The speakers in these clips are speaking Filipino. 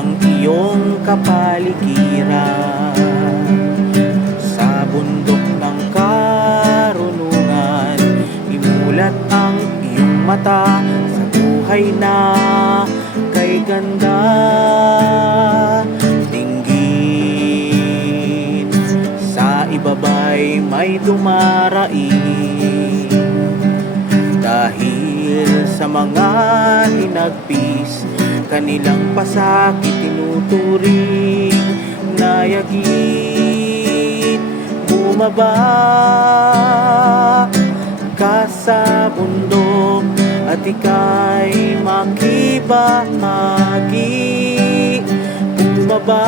ng iyong kapaligiran. Sa bundok ng karunungan, imulat ang iyong mata sa buhay na kay ganda. Dinggin sa ibaba'y may dumaraing, dahil sa mga hinagpis kanilang pasakit tinuturing na yagit. Bumaba ka sa bundok at ika'y makibahagi. Bumaba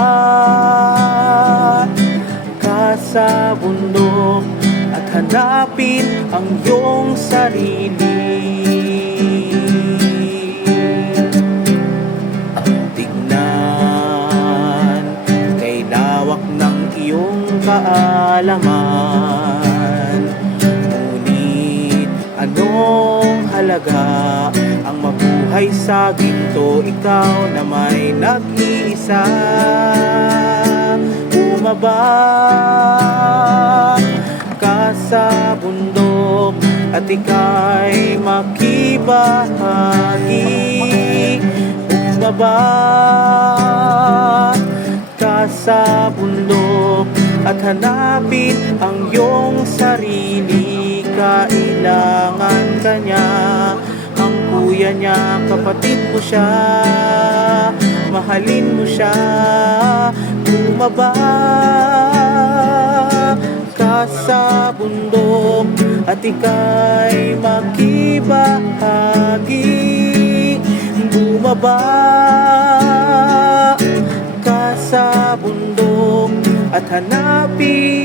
ka sa bundok at hanapin ang iyong sarili. Tignan kay lawak ng iyong kaalaman, ngunit anong halaga ang mabuhay sa ginto, ikaw na may nag-iisa. Bumaba ka sa bundok at ika'y makibahagi. Bumaba ka sa bundok at hanapin ang iyong sarili. Kailangan ka niya, ang kuya niya, kapatid mo siya, mahalin mo siya. Bumaba ka sa bundok at ika'y makibahagi. Bumaba ka sa bundok at hanapin